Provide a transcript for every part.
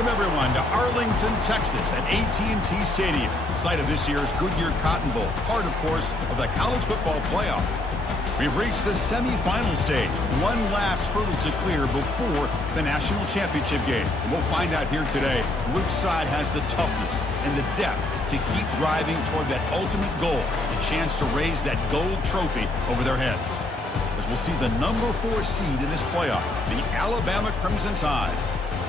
Welcome, everyone, to Arlington, Texas at AT&T Stadium, site of this year's Goodyear Cotton Bowl, part, of course, of the college football playoff. We've reached the semifinal stage, one last hurdle to clear before the national championship game. And we'll find out here today which side has the toughness and the depth to keep driving toward that ultimate goal, the chance to raise that gold trophy over their heads. As we'll see the number 4 seed in this playoff, the Alabama Crimson Tide,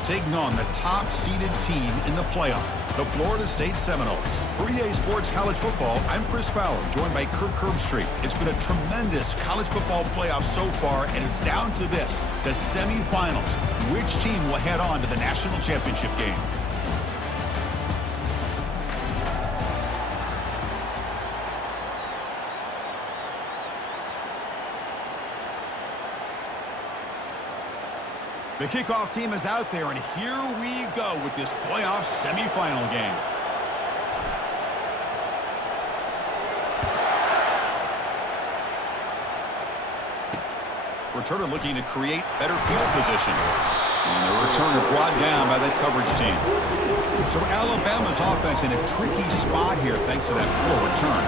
taking on the top-seeded team in the playoff, the Florida State Seminoles. For EA Sports College Football, I'm Chris Fowler, joined by Kirk Herbstreit. It's been a tremendous college football playoff so far, and it's down to this, the semifinals. Which team will head on to the national championship game? The kickoff team is out there, and here we go with this playoff semifinal game. Returner looking to create better field position. And the returner brought down by that coverage team. So Alabama's offense in a tricky spot here thanks to that poor return.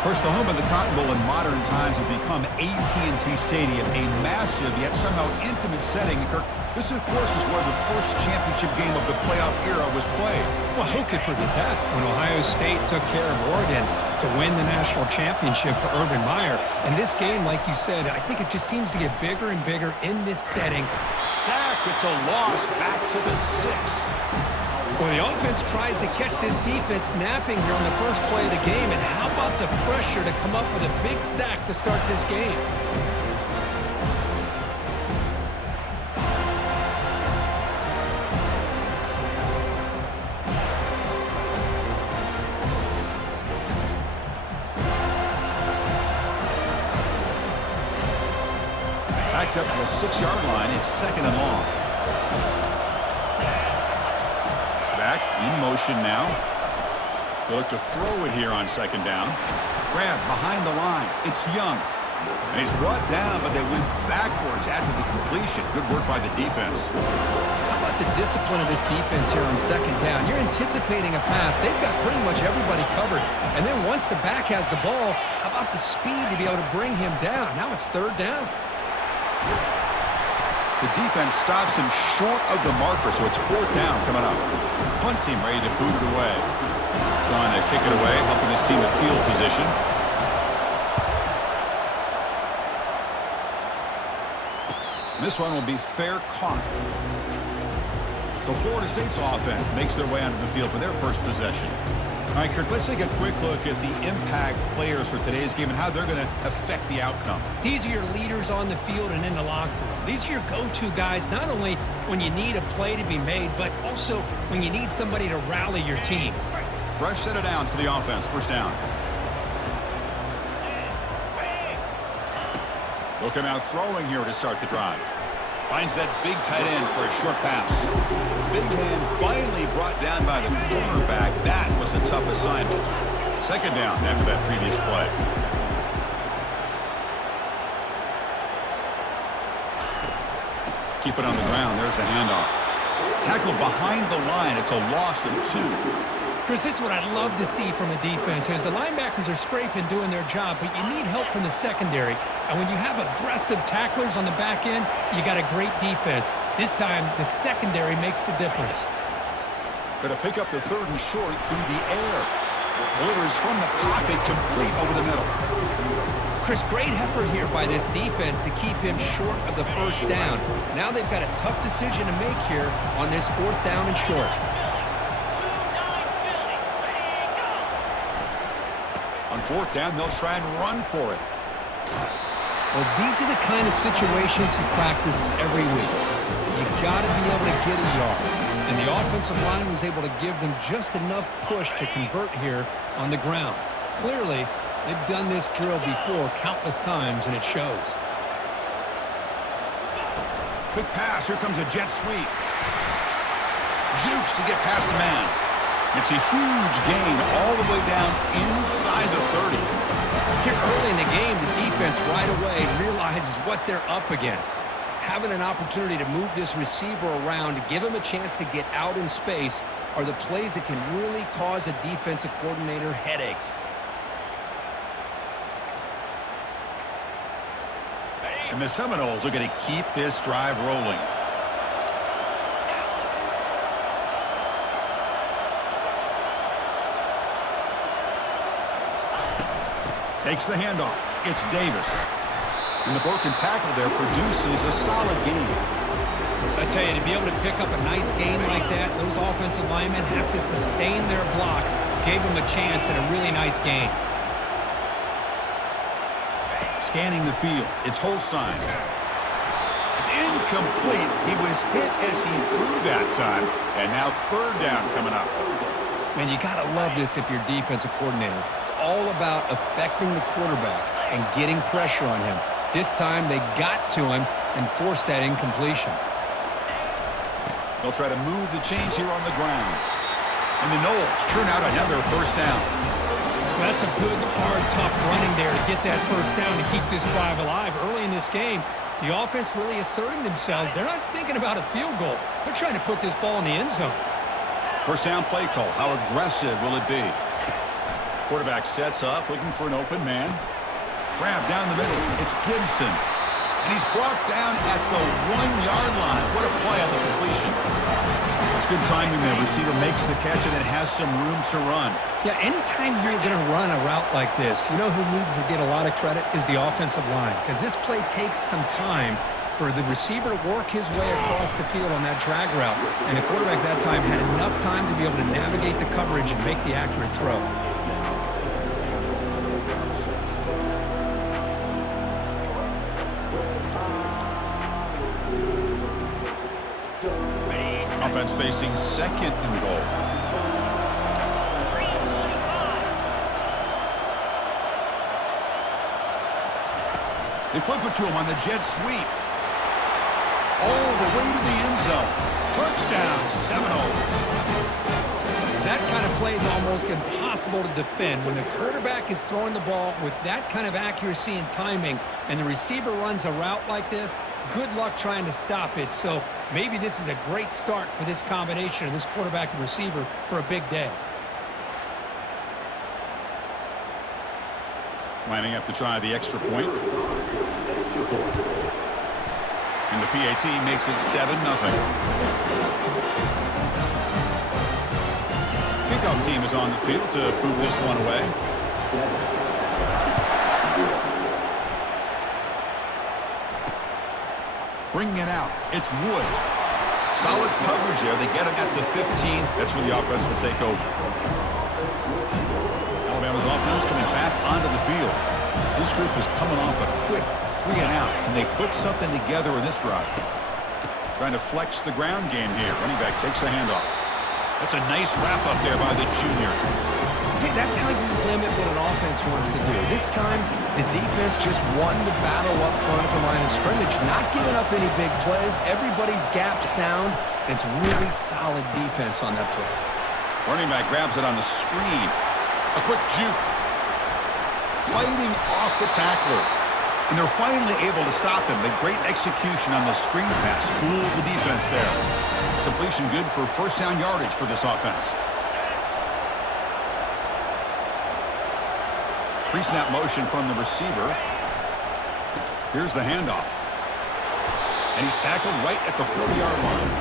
Of course, the home of the Cotton Bowl in modern times has become AT&T Stadium, a massive yet somehow intimate setting. Kirk, this, of course, is where the first championship game of the playoff era was played. Well, who could forget that? When Ohio State took care of Oregon to win the national championship for Urban Meyer. And this game, like you said, I think it just seems to get bigger and bigger in this setting. Sacked, it's a loss, back to the 6. Well, the offense tries to catch this defense napping here on the first play of the game. And how about the pressure to come up with a big sack to start this game? Backed up to the 6-yard line. It's 2nd and long. Back in motion now. They look to throw it here on 2nd down. Grab behind the line. It's Young. And he's brought down, but they went backwards after the completion. Good work by the defense. How about the discipline of this defense here on 2nd down? You're anticipating a pass. They've got pretty much everybody covered. And then once the back has the ball, how about the speed to be able to bring him down? Now it's 3rd down. The defense stops him short of the marker, so it's 4th down coming up. Punt team ready to boot it away. Trying to kick it away, helping his team with field position. And this one will be fair caught. So Florida State's offense makes their way onto the field for their first possession. All right, Kirk, let's take a quick look at the impact players for today's game and how they're going to affect the outcome. These are your leaders on the field and in the locker room. These are your go-to guys, not only when you need a play to be made, but also when you need somebody to rally your team. Fresh set of downs for the offense. 1st down. They'll come out throwing here to start the drive. Finds that big tight end for a short pass. Big man finally brought down by the cornerback. That was a tough assignment. 2nd down after that previous play. Keep it on the ground. There's the handoff. Tackle behind the line. It's a loss of 2. Chris, this is what I'd love to see from a defense is the linebackers are scraping, doing their job, but you need help from the secondary. And when you have aggressive tacklers on the back end, you got a great defense. This time, the secondary makes the difference. Going to pick up the 3rd and short through the air. Delivers from the pocket, complete over the middle. Chris, great effort here by this defense to keep him short of the 1st down. Now they've got a tough decision to make here on this 4th down and short. On 4th down, they'll try and run for it. Well, these are the kind of situations you practice every week. You got to be able to get a yard. And the offensive line was able to give them just enough push to convert here on the ground. Clearly, they've done this drill before countless times, and it shows. Quick pass. Here comes a jet sweep. Jukes to get past a man. It's a huge gain all the way down inside the 30. Here early in the game, the defense right away realizes what they're up against. having an opportunity to move this receiver around, to give him a chance to get out in space, are the plays that can really cause a defensive coordinator headaches. And the Seminoles are going to keep this drive rolling. Takes the handoff. It's Davis. And the broken tackle there produces a solid game. I tell you, to be able to pick up a nice game like that, those offensive linemen have to sustain their blocks. Gave them a chance at a really nice game. Scanning the field. It's Holstein. It's incomplete. He was hit as he threw that time. And now third down coming up. Man, you got to love this if you're defensive coordinator. It's all about affecting the quarterback and getting pressure on him. This time they got to him and forced that incompletion. They'll try to move the chains here on the ground. And the Noles turn out another first down. That's a good, hard, tough running there to get that first down to keep this drive alive. Early in this game, the offense really asserting themselves. They're not thinking about a field goal. They're trying to put this ball in the end zone. First down play call. How aggressive will it be? Quarterback sets up, looking for an open man. Grab down the middle. It's Gibson. And he's brought down at the 1-yard line. What a play on the completion. It's good timing there. Receiver makes the catch and then has some room to run. Yeah, anytime you're going to run a route like this, you know who needs to get a lot of credit is the offensive line. Because this play takes some time for the receiver to work his way across the field on that drag route. And the quarterback that time had enough time to be able to navigate the coverage and make the accurate throw. Offense facing second and goal. They flip it to him on the jet sweep. All the way to the end zone. Touchdown, Seminoles. That kind of play is almost impossible to defend. When the quarterback is throwing the ball with that kind of accuracy and timing, and the receiver runs a route like this, good luck trying to stop it. So maybe this is a great start for this combination of this quarterback and receiver for a big day. Lining up to try the extra point. And the PAT makes it 7-0. Kickoff team is on the field to boot this one away. Bringing it out. It's Wood. Solid coverage there. They get him at the 15. That's where the offense will take over. Alabama's offense coming back onto the field. This group is coming off a quick 3 and out. Can they put something together in this drive? Trying to flex the ground game here. Running back takes the handoff. That's a nice wrap up there by the junior. See, that's how you limit what an offense wants to do. This time, the defense just won the battle up front at the line of scrimmage, not giving up any big plays. Everybody's gap sound. It's really solid defense on that play. Running back grabs it on the screen. A quick juke. Fighting off the tackler. And they're finally able to stop him. But great execution on the screen pass. Fooled the defense there. Completion good for first down yardage for this offense. Pre-snap motion from the receiver. Here's the handoff. And he's tackled right at the 40-yard line.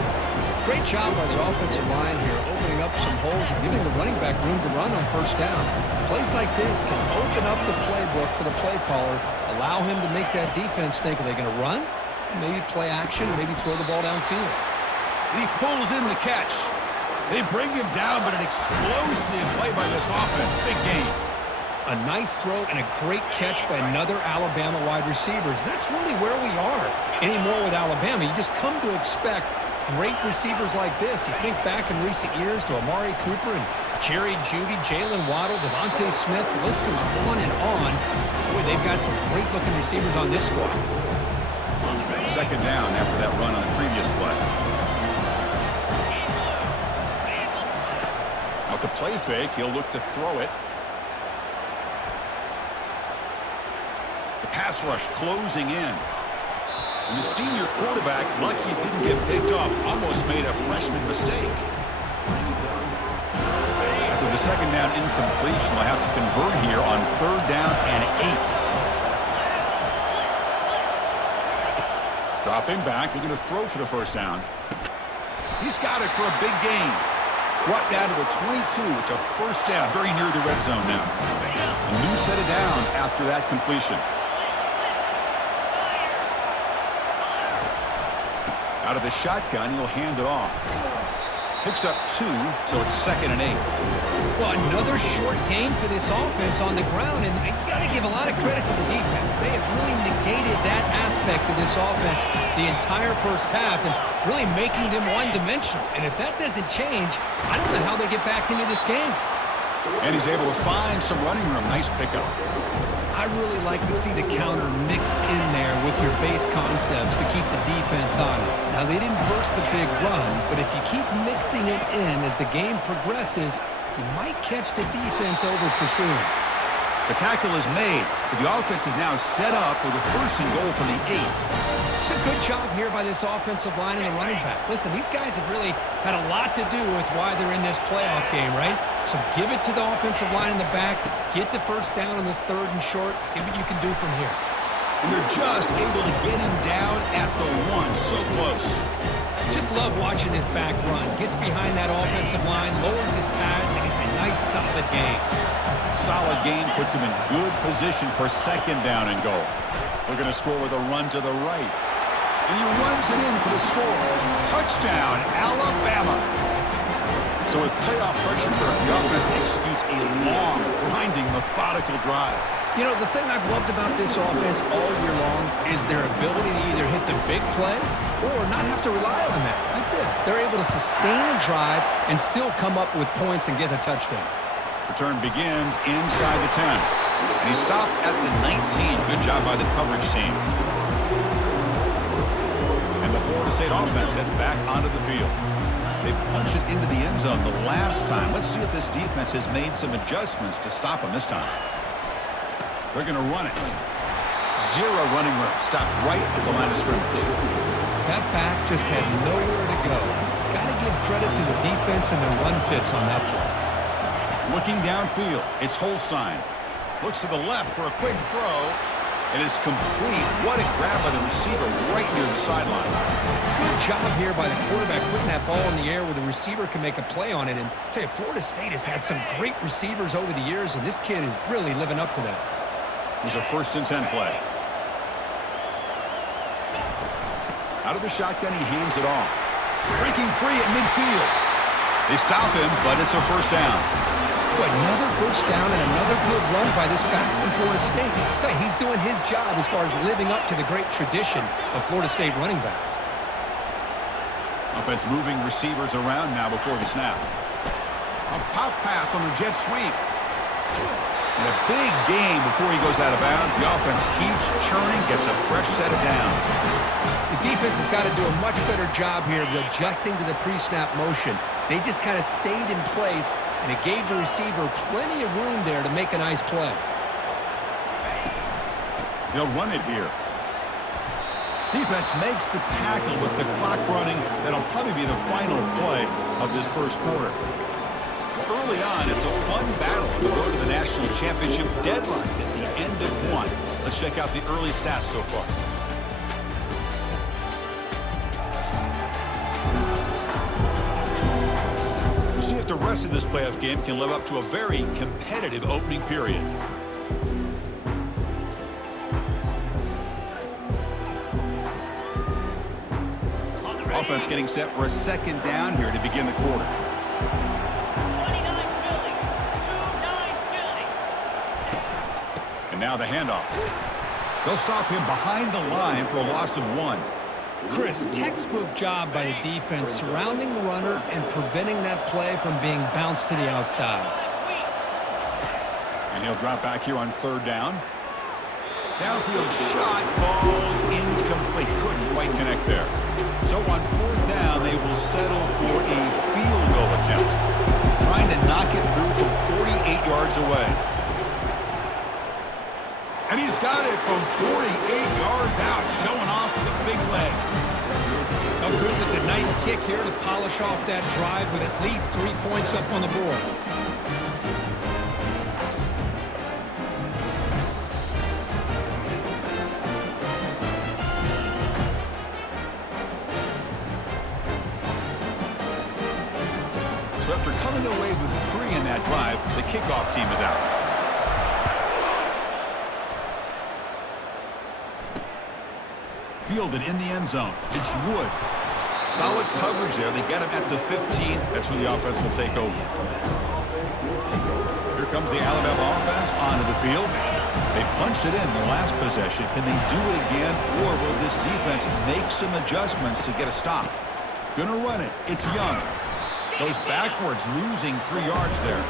Great job by the offensive line here, opening up some holes and giving the running back room to run on first down. Plays like this can open up the playbook for the play caller, allow him to make that defense think, are they going to run? Maybe play action, maybe throw the ball downfield. And he pulls in the catch. They bring him down, but an explosive play by this offense. Big game. A nice throw and a great catch by another Alabama wide receivers. That's really where we are anymore with Alabama. You just come to expect great receivers like this. You think back in recent years to Amari Cooper and Jerry Jeudy, Jalen Waddle, Devontae Smith. The list goes on and on. Boy, they've got some great-looking receivers on this squad. Second down after that run on the previous play. Off the play fake, he'll look to throw it. The pass rush closing in. And the senior quarterback, lucky he didn't get picked off, almost made a freshman mistake. After the second down incompletion, they'll have to convert here on 3rd down and 8. Dropping back, they're going to throw for the first down. He's got it for a big gain. Brought down to the 22. It's a first down, very near the red zone now. A new set of downs after that completion. Out of the shotgun, he'll hand it off. Picks up 2, so it's 2nd and 8. Well, another short game for this offense on the ground, and I got to give a lot of credit to the defense. They have really negated that aspect of this offense the entire first half and really making them one-dimensional. And if that doesn't change, I don't know how they get back into this game. And he's able to find some running room. Nice pickup. I really like to see the counter mixed in there with your base concepts to keep the defense honest. Now, they didn't burst a big run, but if you keep mixing it in as the game progresses, you might catch the defense over pursuing. The tackle is made, but the offense is now set up with a 1st and goal from the 8. It's a good job here by this offensive line and the running back. Listen, these guys have really had a lot to do with why they're in this playoff game, right? So give it to the offensive line in the back, get the first down on this 3rd and short, see what you can do from here. And they're just able to get him down at the 1, so close. Just love watching this back run. Gets behind that offensive line, lowers his pads, and gets a nice solid gain. Solid gain puts him in good position for 2nd down and goal. They're going to score with a run to the right. And he runs it in for the score. Touchdown, Alabama. So with playoff pressure, the offense executes a long, grinding, methodical drive. You know, the thing I've loved about this offense all year long is their ability to either hit the big play or not have to rely on that. Like this, they're able to sustain a drive and still come up with points and get a touchdown. Return begins inside the 10. And he stopped at the 19. Good job by the coverage team. And the Florida State offense heads back onto the field. They punched it into the end zone the last time. Let's see if this defense has made some adjustments to stop them this time. They're going to run it. 0 running room. Stopped right at the line of scrimmage. That back just had nowhere to go. Got to give credit to the defense and the run fits on that play. Looking downfield, it's Holstein. Looks to the left for a quick throw. It is complete. What a grab by the receiver right near the sideline. Good job here by the quarterback putting that ball in the air where the receiver can make a play on it. And I tell you, Florida State has had some great receivers over the years, and this kid is really living up to that. It was a 1st and 10 play. Out of the shotgun, he hands it off. Breaking free at midfield. They stop him, but it's a 1st down. Another 1st down and another good run by this back from Florida State. I tell you, he's doing his job as far as living up to the great tradition of Florida State running backs. Offense moving receivers around now before the snap. A pop pass on the jet sweep. And a big gain before he goes out of bounds. The offense keeps churning, gets a fresh set of downs. The defense has got to do a much better job here of adjusting to the pre-snap motion. They just kind of stayed in place, and it gave the receiver plenty of room there to make a nice play. They'll run it here. Defense makes the tackle with the clock running. That'll probably be the final play of this 1st quarter. Early on, it's a fun battle on the road to the national championship, deadlocked at the end of 1. Let's check out the early stats so far. We'll see if the rest of this playoff game can live up to a very competitive opening period. Offense getting set for a 2nd down here to begin the quarter. And now the handoff. They'll stop him behind the line for a loss of 1. Chris, textbook job by the defense surrounding the runner and preventing that play from being bounced to the outside. And he'll drop back here on 3rd down. Downfield shot falls incomplete. Couldn't quite connect there. So on 4th down, they will settle for a field goal attempt. Trying to knock it through from 48 yards away. And he's got it from 48 yards out, showing off the big leg. Oh, Chris, it's a nice kick here to polish off that drive with at least 3 points up on the board. So after coming away with 3 in that drive, the kickoff team is out. Fielded in the end zone. It's Wood. Solid coverage there. They get him at the 15. That's where the offense will take over. Here comes the Alabama offense onto the field. They punched it in the last possession. Can they do it again, or will this defense make some adjustments to get a stop? Gonna run it. It's Young. Goes backwards, losing 3 yards there.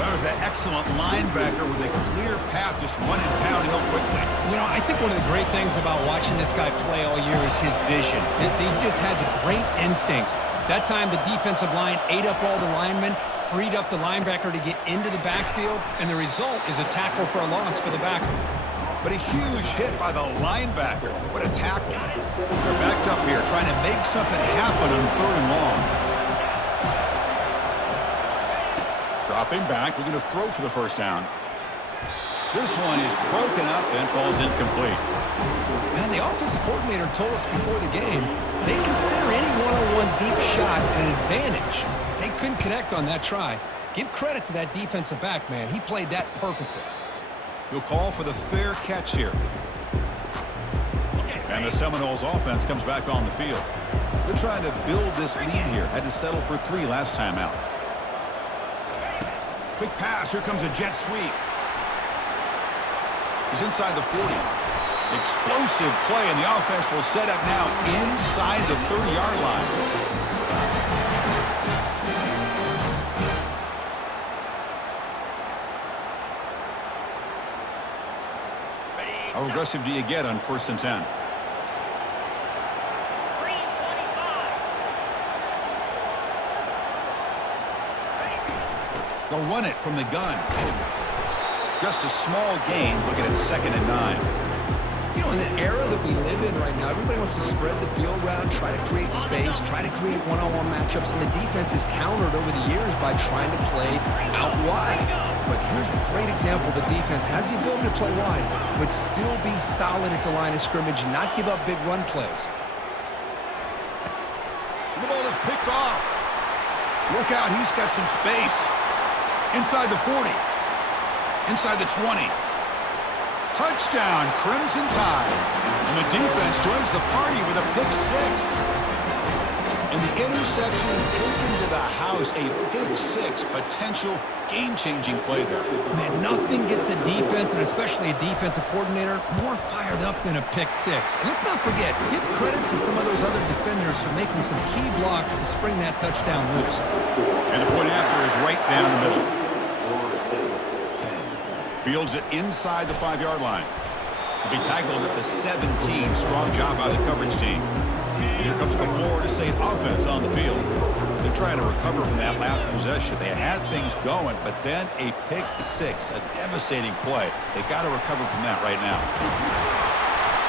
That was that excellent linebacker with a clear path, just running downhill quickly. You know, I think one of the great things about watching this guy play all year is his vision. He just has great instincts. That time, the defensive line ate up all the linemen, freed up the linebacker to get into the backfield, and the result is a tackle for a loss for the backer. But a huge hit by the linebacker. What a tackle. They're backed up here, trying to make something happen on 3rd and long. Dropping back, looking to throw for the first down. This one is broken up and falls incomplete. Man, the offensive coordinator told us before the game they consider any one-on-one deep shot an advantage. But they couldn't connect on that try. Give credit to that defensive back, man. He played that perfectly. He'll call for the fair catch here. And the Seminoles offense comes back on the field. They're trying to build this lead here. Had to settle for 3 last time out. Quick pass. Here comes a jet sweep. He's inside the 40. Explosive play, and the offense will set up now inside the 30-yard line. How aggressive do you get on 1st and 10? They'll run it from the gun. Just a small gain, looking at 2nd and 9. You know, in the era that we live in right now, everybody wants to spread the field around, try to create space, try to create one-on-one matchups, and the defense is countered over the years by trying to play out wide. But here's a great example. The defense has the ability to play wide, but still be solid at the line of scrimmage and not give up big run plays. The ball is picked off. Look out, he's got some space. Inside the 40. Inside the 20. Touchdown, Crimson Tide. And the defense joins the party with a pick 6. And the interception taken to the house, a pick 6, potential game-changing play there. Man, nothing gets a defense, and especially a defensive coordinator, more fired up than a pick 6. And let's not forget, give credit to some of those other defenders for making some key blocks to spring that touchdown loose. And the point after is right down the middle. Fields it inside the 5-yard line. He'll be tackled at the 17. Strong job by the coverage team. And here comes the Florida State offense on the field. They're trying to recover from that last possession. They had things going, but then a pick 6, a devastating play. They got to recover from that right now.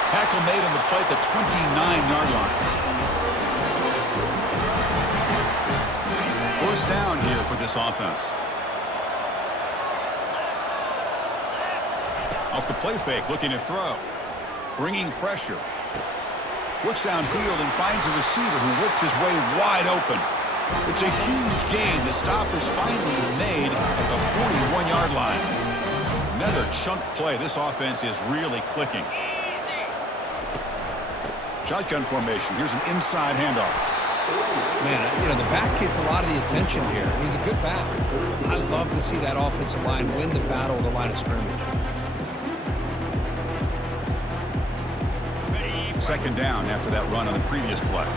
Tackle made on the play at the 29-yard line. First down here for this offense. Off the play fake, looking to throw. Bringing pressure. Looks downfield and finds a receiver who worked his way wide open. It's a huge gain. The stop is finally made at the 41-yard line. Another chunk play. This offense is really clicking. Shotgun formation. Here's an inside handoff. Man, you know, the back gets a lot of the attention here. He's a good back. I love to see that offensive line win the battle of the line of scrimmage. Second down after that run on the previous play.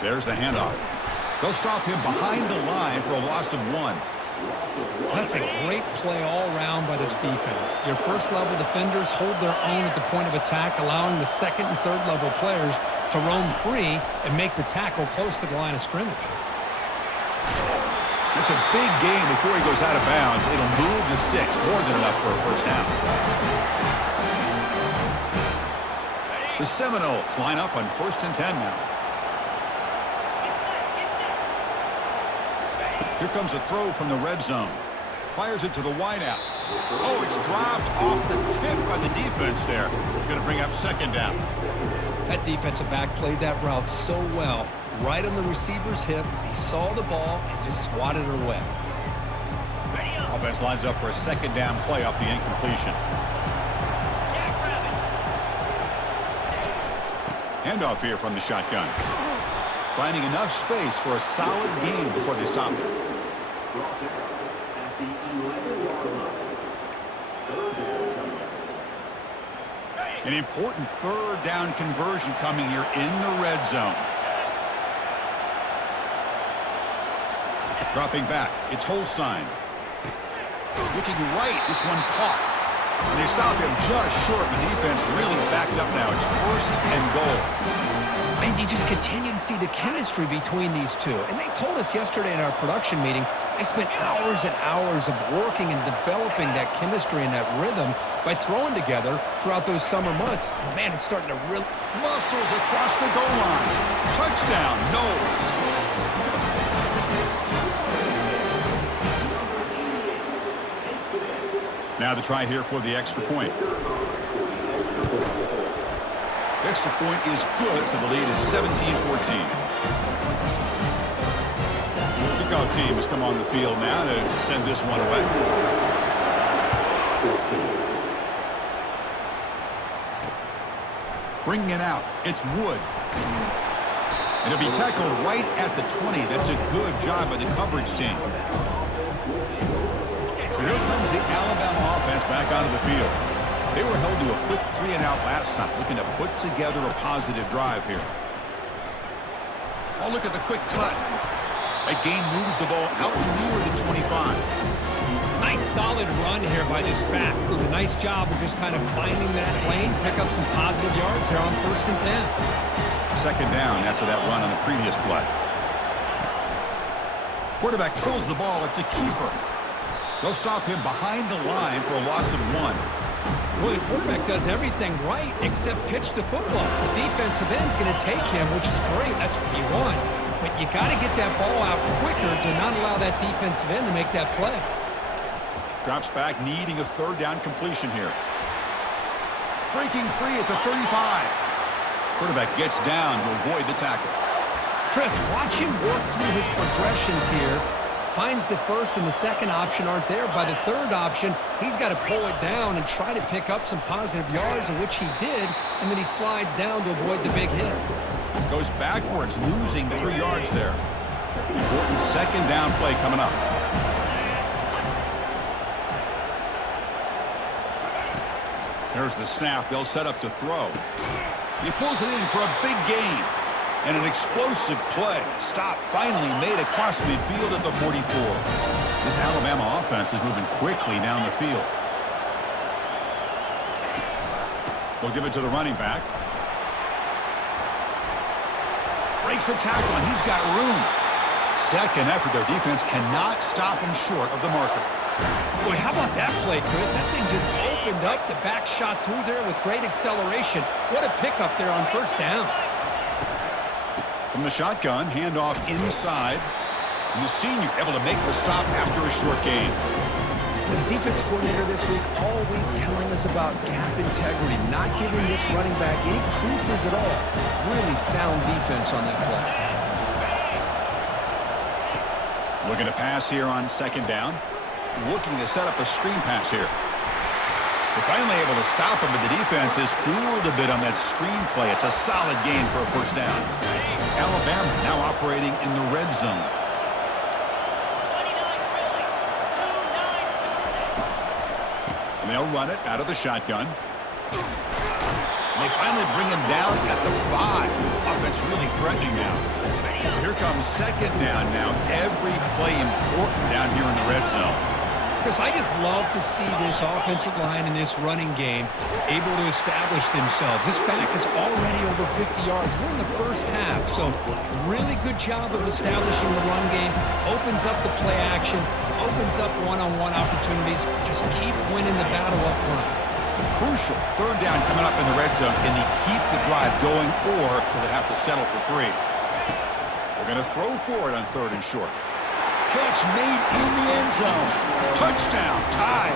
There's the handoff. They'll stop him behind the line for a loss of 1. That's a great play all around by this defense. Your first-level defenders hold their own at the point of attack, allowing the second and third-level players to roam free and make the tackle close to the line of scrimmage. It's a big game before he goes out of bounds. It'll move the sticks. More than enough for a first down. The Seminoles line up on 1st and 10 now. Here comes a throw from the red zone. Fires it to the wideout. Oh, it's dropped off the tip by the defense there. It's going to bring up 2nd down. That defensive back played that route so well. Right on the receiver's hip. He saw the ball and just swatted it away. Offense lines up for a 2nd down play off the incompletion. Handoff here from the shotgun. Finding enough space for a solid gain before they stop it. An important 3rd down conversion coming here in the red zone. Dropping back, it's Holstein. Looking right, this one caught. And they stop him just short. The defense really backed up now. It's 1st and goal. And you just continue to see the chemistry between these two. And they told us yesterday in our production meeting, they spent hours and hours of working and developing that chemistry and that rhythm by throwing together throughout those summer months. And man, it's starting to really... Muscles across the goal line. Touchdown, Knowles. Now the try here for the extra point. Extra point is good, so the lead is 17-14. Kickoff team has come on the field now to send this one away. Bringing it out, it's Wood. And it'll be tackled right at the 20. That's a good job by the coverage team. So here comes the Alabama offense back onto the field. They were held to a quick 3-and-out last time, looking to put together a positive drive here. Oh, look at the quick cut. That gain moves the ball out near the 25. Nice solid run here by this back. Did a nice job of just kind of finding that lane, pick up some positive yards there on 1st and 10. 2nd down after that run on the previous play. Quarterback pulls the ball. It's a keeper. They'll stop him behind the line for a loss of 1. Well, the quarterback does everything right except pitch the football. The defensive end's going to take him, which is great. That's what you want. But you got to get that ball out quicker to not allow that defensive end to make that play. Drops back, needing a 3rd down completion here. Breaking free at the 35. Quarterback gets down to avoid the tackle. Chris, watch him work through his progressions here. Finds the 1st and the 2nd option aren't there. By the 3rd option, he's got to pull it down and try to pick up some positive yards, of which he did, and then he slides down to avoid the big hit. Goes backwards, losing 3 yards there. Important 2nd down play coming up. There's the snap. They'll set up to throw. He pulls it in for a big gain. And an explosive play. Stop finally made across midfield at the 44. This Alabama offense is moving quickly down the field. We'll give it to the running back. Breaks a tackle, and he's got room. 2nd effort. Their defense cannot stop him short of the marker. Boy, how about that play, Chris? That thing just opened up. The back shot through there with great acceleration. What a pickup there on 1st down. From the shotgun, handoff inside. And the senior able to make the stop after a short gain. The defense coordinator this week all week telling us about gap integrity, not giving this running back any creases at all. Really sound defense on that play. Looking to pass here on 2nd down. Looking to set up a screen pass here. They're finally able to stop him, but the defense is fooled a bit on that screen play. It's a solid gain for a 1st down. Alabama now operating in the red zone. And they'll run it out of the shotgun. And they finally bring him down at the 5. Offense really threatening now. So here comes 2nd down now. Every play important down here in the red zone. Chris, I just love to see this offensive line and this running game able to establish themselves. This back is already over 50 yards. We're in the first half, so really good job of establishing the run game. Opens up the play action, opens up one-on-one opportunities. Just keep winning the battle up front. Crucial. Third down coming up in the red zone. Can they keep the drive going, or will they have to settle for 3? They're going to throw for it on 3rd and short. Catch made in the end zone. Touchdown. Tied.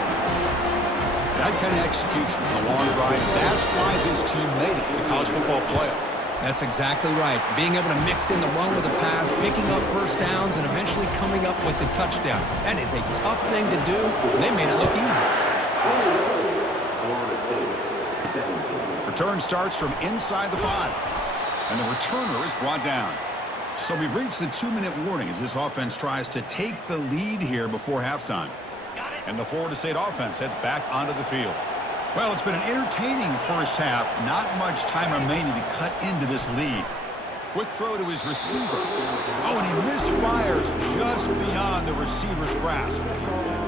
That kind of execution on the long drive, that's why this team made it to the college football playoff. That's exactly right. Being able to mix in the run with the pass, picking up first downs, and eventually coming up with the touchdown. That is a tough thing to do, and they made it look easy. Return starts from inside the 5. And the returner is brought down. So we've reached the 2-minute warning as this offense tries to take the lead here before halftime. And the Florida State offense heads back onto the field. Well, it's been an entertaining first half. Not much time remaining to cut into this lead. Quick throw to his receiver. Oh, and he misfires just beyond the receiver's grasp.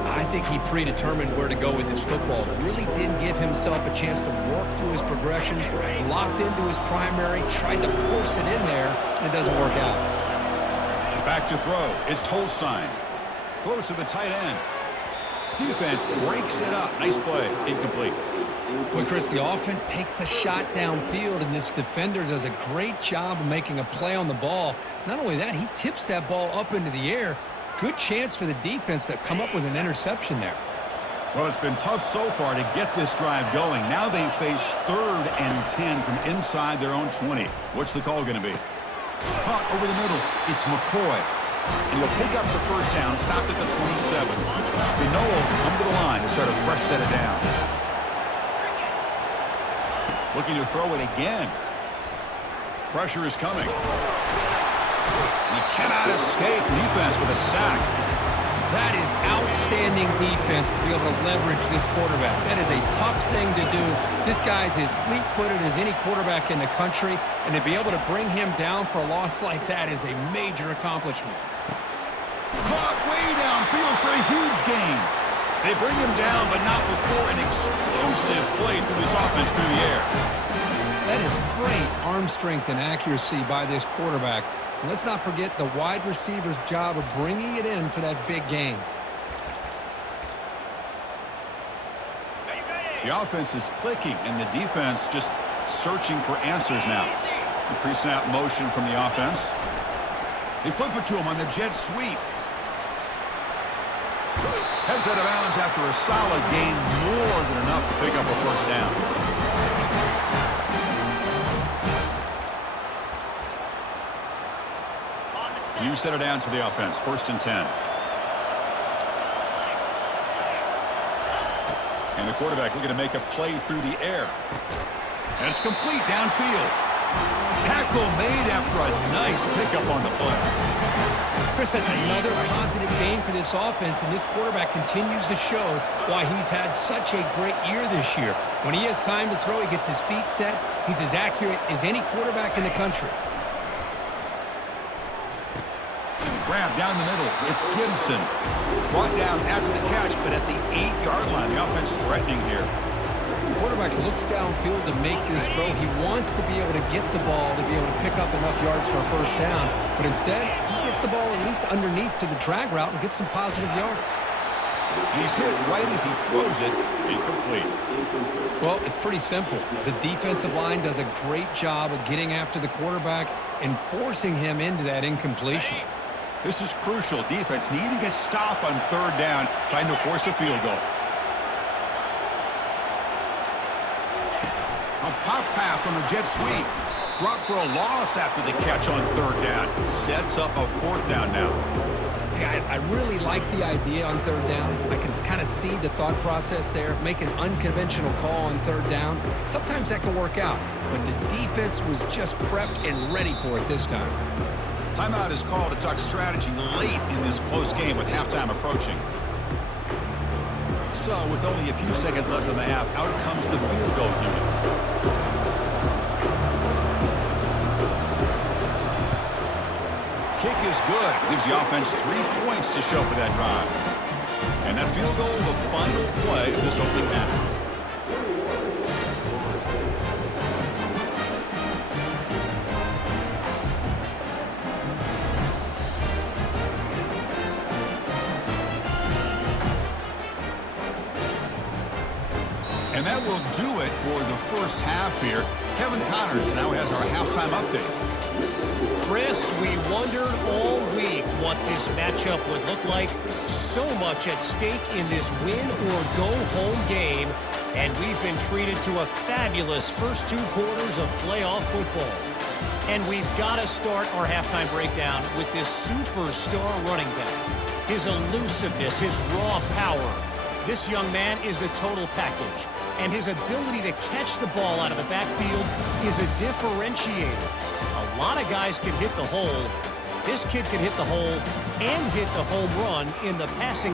I think he predetermined where to go with his football. Really didn't give himself a chance to work through his progressions. Locked into his primary, tried to force it in there, and it doesn't work out. Back to throw. It's Holstein. Throws to the tight end. Defense breaks it up. Nice play. Incomplete. Well, Chris, the offense takes a shot downfield, and this defender does a great job of making a play on the ball. Not only that, he tips that ball up into the air. Good chance for the defense to come up with an interception there. Well, it's been tough so far to get this drive going. Now they face 3rd and 10 from inside their own 20. What's the call going to be? Caught over the middle. It's McCoy. And he'll pick up the first down, stopped at the 27. The Noles come to the line to start a fresh set of downs. Looking to throw it again. Pressure is coming. He cannot escape. Defense with a sack. That is outstanding defense to be able to leverage this quarterback. That is a tough thing to do. This guy's as fleet-footed as any quarterback in the country, and to be able to bring him down for a loss like that is a major accomplishment. Caught way downfield for a huge gain. They bring him down, but not before an explosive play through this offense through the air. That is great arm strength and accuracy by this quarterback. And let's not forget the wide receiver's job of bringing it in for that big gain. The offense is clicking, and the defense just searching for answers now. The pre-snap motion from the offense. They flip it to him on the jet sweep. Heads out of bounds after a solid gain, more than enough to pick up a first down. New set of downs for the offense. 1st and 10. And the quarterback looking to make a play through the air. And it's complete downfield. Tackle made after a nice pickup on the play. Chris, that's another positive gain for this offense, and this quarterback continues to show why he's had such a great year this year. When he has time to throw, he gets his feet set. He's as accurate as any quarterback in the country. Grab down the middle. It's Gibson. Brought down after the catch, but at the 8-yard line. The offense threatening here. The quarterback looks downfield to make this throw. He wants to be able to get the ball to be able to pick up enough yards for a first down. But instead, he gets the ball at least underneath to the drag route and gets some positive yards. He's hit right as he throws it. Incomplete. Well, it's pretty simple. The defensive line does a great job of getting after the quarterback and forcing him into that incompletion. This is crucial. Defense needing a stop on 3rd down, trying to force a field goal. A pop pass on the jet sweep. Dropped for a loss after the catch on 3rd down. Sets up a 4th down now. Hey, I really like the idea on 3rd down. I can kind of see the thought process there. Make an unconventional call on 3rd down. Sometimes that can work out, but the defense was just prepped and ready for it this time. Timeout is called to talk strategy late in this close game with halftime approaching. So, with only a few seconds left in the half, out comes the field goal unit. Kick is good. Gives the offense 3 points to show for that drive. And that field goal, the final play of this opening half. And that will do it for the first half here. Kevin Connors now has our halftime update. Chris, we wondered all week what this matchup would look like. So much at stake in this win-or-go-home game. And we've been treated to a fabulous first 2 quarters of playoff football. And we've got to start our halftime breakdown with this superstar running back. His elusiveness, his raw power. This young man is the total package. And his ability to catch the ball out of the backfield is a differentiator. A lot of guys can hit the hole. This kid can hit the hole and hit the home run in the passing